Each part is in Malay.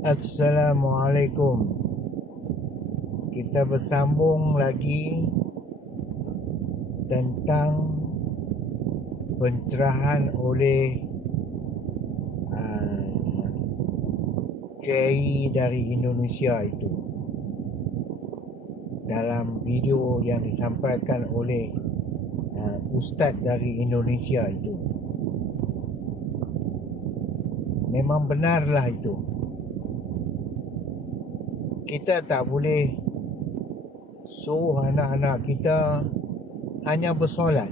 Assalamualaikum. Kita bersambung lagi tentang pencerahan oleh kiai dari Indonesia itu dalam video yang disampaikan oleh ustaz dari Indonesia itu. Memang benarlah itu. Kita tak boleh suruh anak-anak kita hanya bersolat.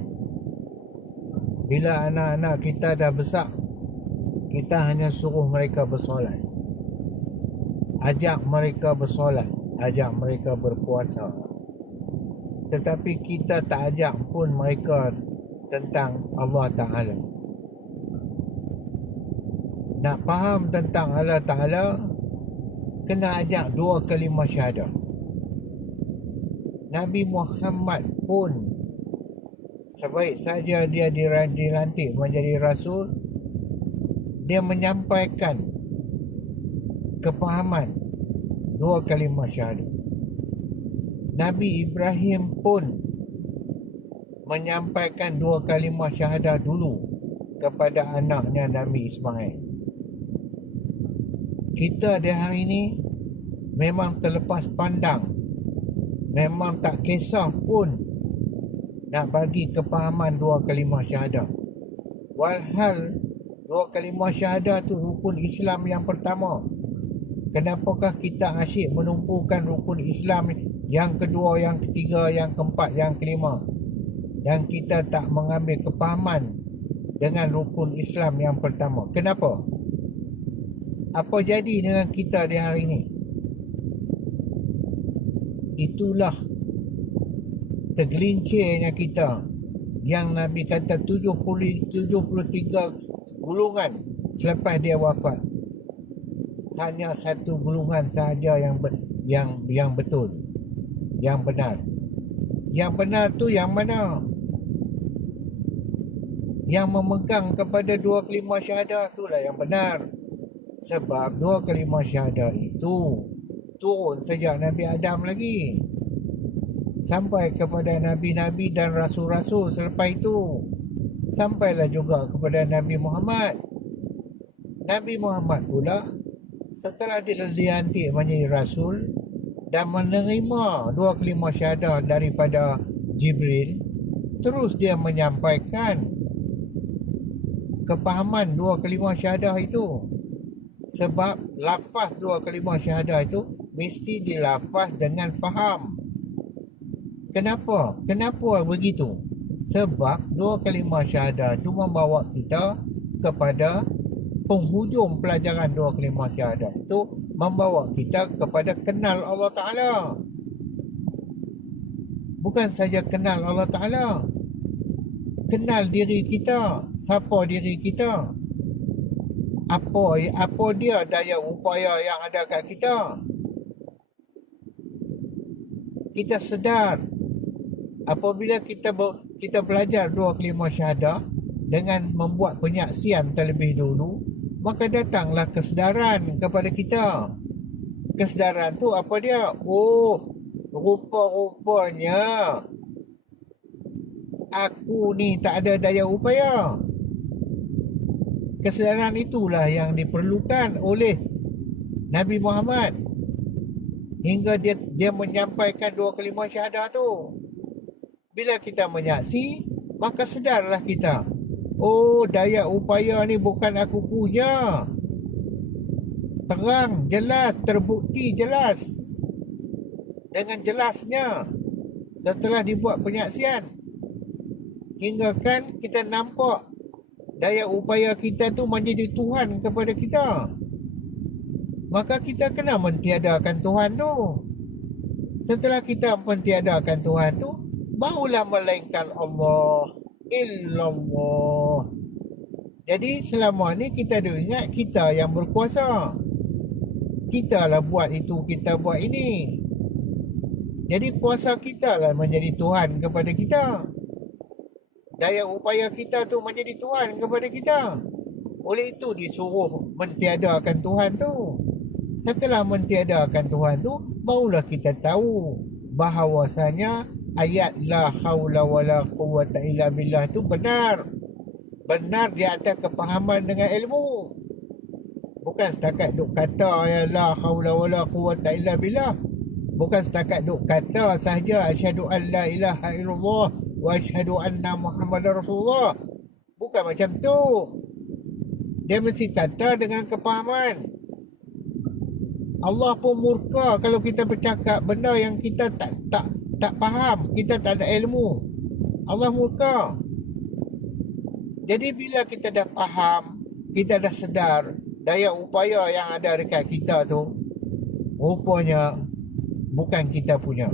Bila anak-anak kita dah besar, kita hanya suruh mereka bersolat. Ajak mereka bersolat, ajak mereka berpuasa. Tetapi kita tak ajak pun mereka tentang Allah Ta'ala. Nak faham tentang Allah Ta'ala, kena ajak dua kalimah syahadah. Nabi Muhammad pun sebaik saja dia dilantik menjadi Rasul, dia menyampaikan kepahaman dua kalimah syahadah. Nabi Ibrahim pun menyampaikan dua kalimah syahadah dulu kepada anaknya Nabi Ismail. Kita di hari ini memang terlepas pandang, memang tak kisah pun nak bagi kepahaman dua kalimah syahadah. Walhal dua kalimah syahadah tu rukun Islam yang pertama. Kenapakah kita asyik menumpukan rukun Islam yang kedua, yang ketiga, yang keempat, yang kelima, dan kita tak mengambil kepahaman dengan rukun Islam yang pertama? Kenapa? Apa jadi dengan kita di hari ini? Itulah tergelincirnya kita, yang Nabi kata 73 gulungan selepas dia wafat. Hanya satu gulungan sahaja yang betul, yang benar. Yang benar tu yang mana? Yang memegang kepada dua kalimah syahadah itulah yang benar. Sebab dua kalimah syahadah itu turun sejak Nabi Adam lagi, sampai kepada Nabi-Nabi dan Rasul-Rasul selepas itu, sampailah juga kepada Nabi Muhammad. Nabi Muhammad pula setelah dilantik menjadi Rasul dan menerima dua kalimah syahadah daripada Jibril, terus dia menyampaikan kepahaman dua kalimah syahadah itu. Sebab lafaz dua kalimah syahadah itu mesti dilafaz dengan faham. Kenapa? Kenapa begitu? Sebab dua kalimah syahadah itu membawa kita kepada penghujung pelajaran dua kalimah syahadah itu, membawa kita kepada kenal Allah Ta'ala. Bukan saja kenal Allah Ta'ala, kenal diri kita. Siapa diri kita? Apa dia daya upaya yang ada kat kita? Kita sedar apabila kita belajar dua kalimah syahadah dengan membuat penyaksian terlebih dulu, maka datanglah kesedaran kepada kita. Kesedaran tu apa dia? Oh, rupa-rupanya aku ni tak ada daya upaya. Kesedaran itulah yang diperlukan oleh Nabi Muhammad hingga dia menyampaikan dua kalimah syahadah tu. Bila kita menyaksi, maka sedarlah kita. Oh, daya upaya ni bukan aku punya. Terang, jelas, terbukti jelas. Dengan jelasnya setelah dibuat penyaksian, hingga kan kita nampak daya upaya kita tu menjadi Tuhan kepada kita. Maka kita kena mentiadakan Tuhan tu. Setelah kita mentiadakan Tuhan tu, barulah melainkan Allah illallah. Jadi selama ni kita ingat kita yang berkuasa. Kita lah buat itu, kita buat ini. Jadi kuasa kita lah menjadi Tuhan kepada kita. Daya upaya kita tu menjadi Tuhan kepada kita. Oleh itu disuruh mentiadakan Tuhan tu. Setelah mentiadakan Tuhan tu, barulah kita tahu bahawasanya ayat la haula wala quwwata illa billah tu benar. Benar di atas kepahaman dengan ilmu. Bukan setakat duk kata ya la haula wala quwwata illa billah. Bukan setakat duk kata sahaja asyhadu an la ilaha illallah wa asyhadu anna muhammadar rasulullah. Bukan macam tu. Dia mesti kata dengan kepahaman. Allah pun murka kalau kita bercakap benda yang kita tak faham, kita tak ada ilmu. Allah murka. Jadi bila kita dah faham, kita dah sedar daya upaya yang ada dekat kita tu rupanya bukan kita punya.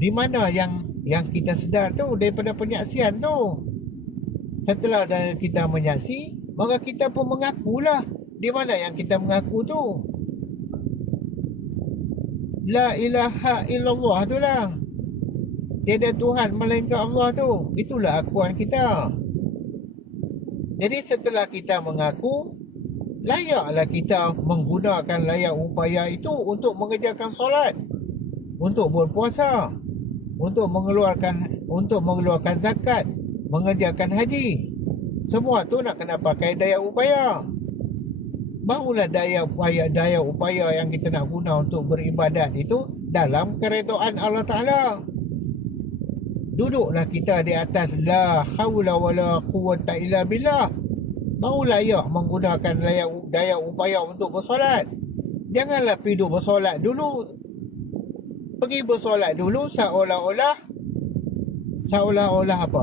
Di mana yang kita sedar tu daripada penyaksian tu. Setelah kita menyaksi, maka kita pun mengakulah. Di mana yang kita mengaku tu? La ilaha illallah tu lah. Tiada Tuhan melainkan Allah tu. Itulah akuan kita. Jadi setelah kita mengaku, layaklah kita menggunakan layak upaya itu untuk mengerjakan solat, untuk berpuasa, untuk mengeluarkan zakat, mengerjakan haji. Semua tu nak kena pakai daya upaya. Barulah daya upaya yang kita nak guna untuk beribadat itu dalam keredaan Allah Ta'ala. Duduklah kita di atas la haula wala quwwata illa billah. Baru layak menggunakan daya upaya untuk bersolat. Janganlah pergi bersolat dulu. Pergi bersolat dulu seolah-olah apa?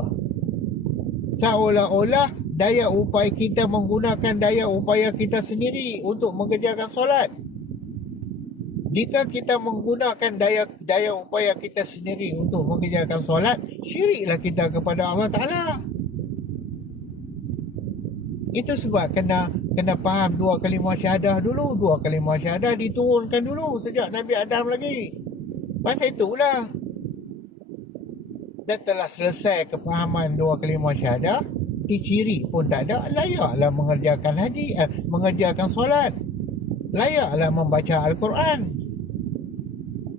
Seolah-olah daya upaya kita menggunakan daya upaya kita sendiri untuk mengerjakan solat. Jika kita menggunakan daya upaya kita sendiri untuk mengerjakan solat, syiriklah kita kepada Allah Ta'ala. Itu sebab kena faham dua kalimah syahadah dulu. Dua kalimah syahadah diturunkan dulu sejak Nabi Adam lagi. Pasal itulah dah telah selesai kepahaman dua kalimah syahadah, ciri pun tak ada, layaklah mengerjakan haji, mengerjakan solat, layaklah membaca Al-Quran,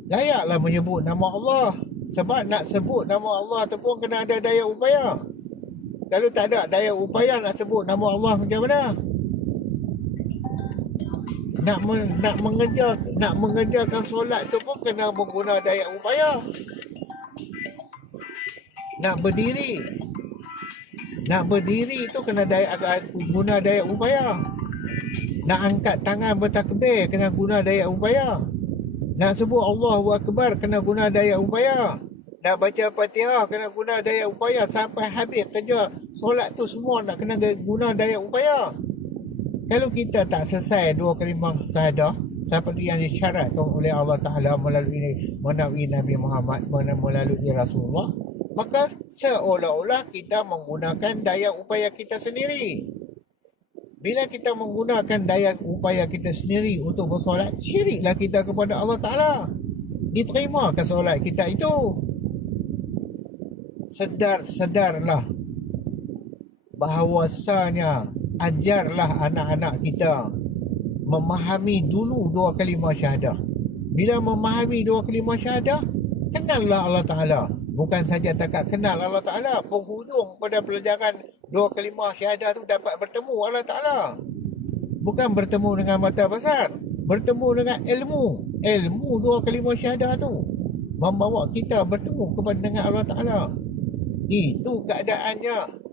layaklah menyebut nama Allah. Sebab nak sebut nama Allah tu pun kena ada daya upaya. Kalau tak ada daya upaya nak sebut nama Allah macam mana? Nak mengerjakan solat tu pun kena mengguna daya upaya. Nak berdiri tu kena guna daya upaya. Nak angkat tangan bertakbir kena guna daya upaya. Nak sebut Allahu Akbar kena guna daya upaya. Nak baca Fatihah kena guna daya upaya. Sampai habis kerja solat tu semua nak kena guna daya upaya. Kalau kita tak selesai dua kalimah syahadah seperti yang disyaratkan oleh Allah Ta'ala melalui Nabi Muhammad, melalui Rasulullah, maka seolah-olah kita menggunakan daya upaya kita sendiri. Bila kita menggunakan daya upaya kita sendiri untuk bersolat, syiriklah kita kepada Allah Ta'ala. Diterimakah solat kita itu? Sedarlah bahawasanya ajarlah anak-anak kita memahami dulu dua kalimah syahadah. Bila memahami dua kalimah syahadah, kenallah Allah Ta'ala. Bukan saja takat kenal Allah Ta'ala, penghujung pada pelajaran dua kalimah syahadah tu dapat bertemu Allah Ta'ala. Bukan bertemu dengan mata basar, bertemu dengan ilmu. Ilmu dua kalimah syahadah tu membawa kita bertemu dengan Allah Ta'ala. Itu keadaannya.